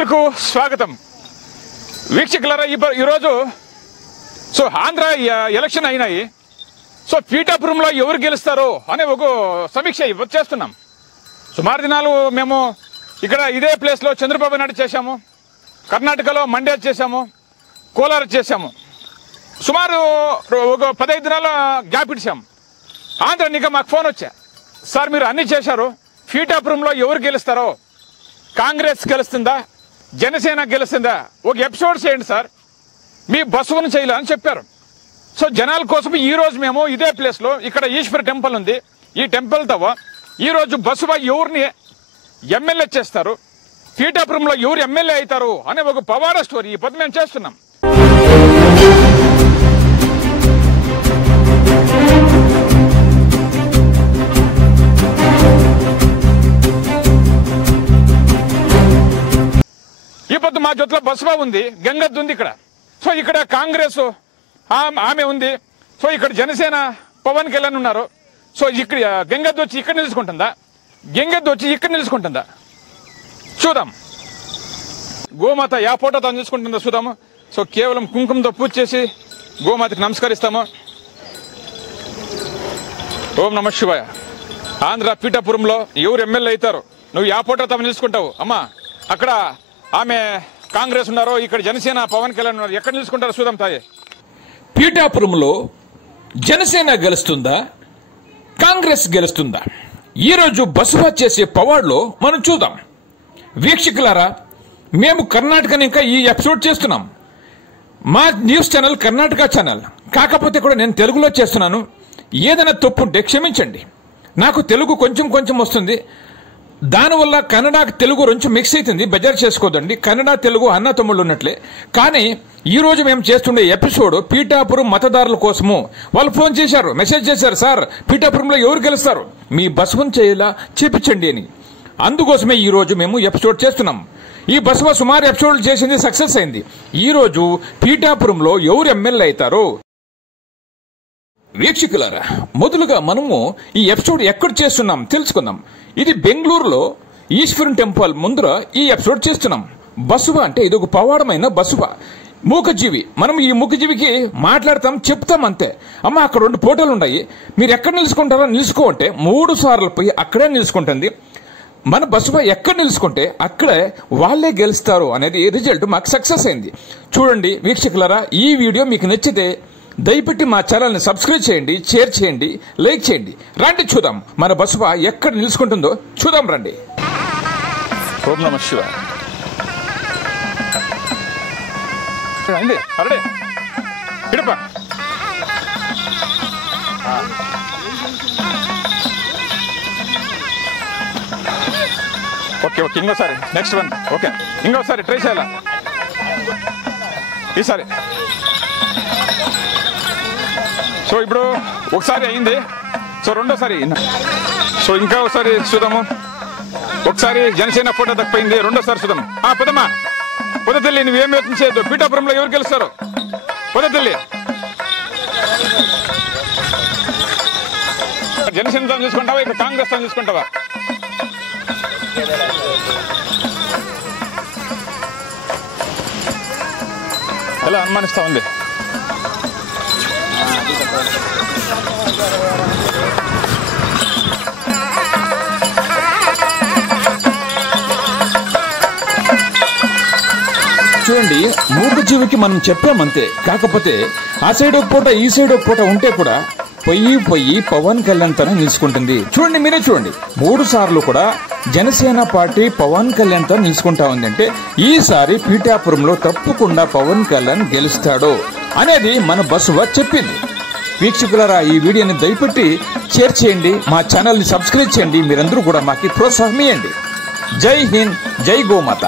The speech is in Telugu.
మిత్రులకు స్వాగతం. వీక్షకులారా, ఈరోజు ఆంధ్ర ఎలక్షన్ అయినాయి. పీఠాపురంలో ఎవరు గెలుస్తారో అనే ఒక సమీక్ష చేస్తున్నాం. సుమారు దినాలు మేము ఇక్కడ ఇదే ప్లేస్లో చంద్రబాబు నాయుడు చేశాము, కర్ణాటకలో మండ్య చేశాము, కోలార్ చేశాము. సుమారు ఒక 15 దినాల గ్యాప్ ఇచ్చాము. ఆంధ్ర నిఘా మాకు ఫోన్ వచ్చా, సార్ మీరు అన్ని చేశారు, పీఠాపురంలో ఎవరు గెలుస్తారో, కాంగ్రెస్ గెలుస్తుందా, జనసేన గెలుస్తుందా, ఒక ఎపిసోడ్ చేయండి సార్, మీ బస్సును చేయాలి అని చెప్పారు. జనాల కోసం ఈ రోజు మేము ఇదే ప్లేస్లో ఇక్కడ ఈశ్వర టెంపుల్ ఉంది, ఈ టెంపుల్ తో ఈరోజు బస్సుపై ఎవరిని ఎమ్మెల్యే చేస్తారు, పీఠాపురంలో ఎవరు ఎమ్మెల్యే అవుతారు అనే ఒక పవాడ స్టోరీ ఈ పొద్దు మేము చేస్తున్నాం. ఈ పొద్దు మా జొత్తులో బస్సుపా ఉంది, గంగద్దు ఉంది ఇక్కడ. ఇక్కడ కాంగ్రెస్ ఆమె ఉంది. ఇక్కడ జనసేన పవన్ కళ్యాణ్ ఉన్నారు. ఇక్కడ గంగద్దు వచ్చి ఇక్కడ నిలుచుకుంటుందా, గంగద్దు వచ్చి ఇక్కడ నిలుచుకుంటుందా చూద్దాం. గోమాత యా ఫోటో తాను నిలుచుకుంటుందా చూద్దాము. కేవలం కుంకుమతో పూజ చేసి గోమాతకి నమస్కరిస్తాము. ఓం నమ శివాయ. ఆంధ్ర పీఠాపురంలో ఎవరు ఎమ్మెల్యే అవుతారు, నువ్వు యా ఫోటో తాము నిలుచుకుంటావు అమ్మా. అక్కడ ఆమె కాంగ్రెస్ ఉన్నారు, ఇక్కడ జనసేన పవన్ కళ్యాణ్ ఉన్నారు, ఎక్కడ నిలుచుకుంటారో చూద్దాం తాయే. పీఠాపురంలో జనసేన గెలుస్తుందా, కాంగ్రెస్ గెలుస్తుందా, ఈరోజు బసవ చేసే పవాడ్లో మనం చూద్దాం. వీక్షకులారా, మేము కర్ణాటకని ఇంకా ఈ ఎపిసోడ్ చేస్తున్నాం. మా న్యూస్ ఛానల్ కర్ణాటక ఛానల్, కాకపోతే కూడా నేను తెలుగులో చేస్తున్నాను. ఏదైనా తప్పు ఉంటే క్షమించండి. నాకు తెలుగు కొంచెం కొంచెం వస్తుంది, దానివల్ల కన్నడ తెలుగు కొంచెం మిక్స్ అవుతుంది, బెజార్ చేసుకోదండి. కన్నడ తెలుగు అన్న తమ్ముళ్ళు ఉన్నట్లే. కానీ ఈ రోజు మేము చేస్తుండే ఎపిసోడ్ పీఠాపురం మతదారుల కోసము. వాళ్ళు ఫోన్ చేశారు, మెసేజ్ చేశారు, సార్ పీఠాపురంలో ఎవరు గెలుస్తారు, మీ బసవన్ చేయాలా చూపించండి అని. అందుకోసమే ఈ రోజు మేము ఎపిసోడ్ చేస్తున్నాం. ఈ బసవ సుమారు ఎపిసోడ్లు చేసింది, సక్సెస్ అయింది. ఈ రోజు పీఠాపురంలో ఎవరు ఎమ్మెల్యే అవుతారో. వీక్షకులారా, మొదలుగా మనము ఈ ఎపిసోడ్ ఎక్కడ చేస్తున్నాం తెలుసుకుందాం. ఇది బెంగళూరులో ఈశ్వరన్ టెంపుల్ ముందర ఈ ఎపిసోడ్ చేస్తున్నాం. బసవ అంటే ఇది ఒక పవాడమైన బసవ, మూకజీవి. మనం ఈ మూకజీవికి మాట్లాడతాం, చెప్తాం అంతే. అమ్మ అక్కడ 2 ఫోటోలు ఉన్నాయి, మీరు ఎక్కడ నిలుచుకుంటారో నిలుచుకో అంటే 3 సార్లు పోయి అక్కడే నిలుచుకుంటుంది. మన బసవ ఎక్కడ నిలుచుకుంటే అక్కడే వాళ్లే గెలుస్తారు అనేది రిజల్ట్ మాకు సక్సెస్ అయింది. చూడండి వీక్షకులారా, ఈ వీడియో మీకు నచ్చితే దయపెట్టి మా ఛానల్ ని సబ్స్క్రైబ్ చేయండి, షేర్ చేయండి, లైక్ చేయండి. రండి చూద్దాం మన బసవ ఎక్కడ నిలుచుకుంటుందో చూద్దాం రండి. ఓం నమ శివాయ. రండి అరడే ఇడప. ఓకే ఓకే, ఇంకోసారి నెక్స్ట్ వన్. ఓకే, ఇంకోసారి ట్రై చేయాలా ఈసారి. ఇప్పుడు ఒకసారి అయింది, రెండోసారి ఇంకా ఒకసారి చూద్దాము. ఒకసారి జనసేన ఫోటో తప్పిపోయింది, రెండోసారి చూద్దాం. పొదమ్మా పొదతల్లి, నువ్వేం యోచన చేయొద్దు, పీఠాపురంలో ఎవరు గెలుస్తారు పొదతల్లి. జనసేన తాను చూసుకుంటావా, ఇక్కడ కాంగ్రెస్ తాను చూసుకుంటావా? ఎలా అనుమానిస్తా ఉంది. చూడండి, మూకజీవికి మనం చెప్పామంతే. కాకపోతే ఆ సైడ్ ఒక పూట ఈ సైడ్ ఒక పూట ఉంటే కూడా పొయ్యి పవన్ కళ్యాణ్ తన నిలుచుకుంటుంది. చూడండి, మీరే చూడండి, 3 సార్లు కూడా జనసేన పార్టీ పవన్ కళ్యాణ్ తో నిలుచుకుంటా ఉందంటే ఈసారి పీఠాపురంలో తప్పకుండా పవన్ కళ్యాణ్ గెలుస్తాడు అనేది మన బసవ చెప్పింది. వీక్షకులారా, ఈ వీడియోని దయపెట్టి షేర్ చేయండి, మా ఛానల్ ని సబ్స్క్రైబ్ చేయండి. మీరందరూ కూడా మాకు ప్రోత్సాహం ఇవ్వండి. జై హింద్, జై గోమాత.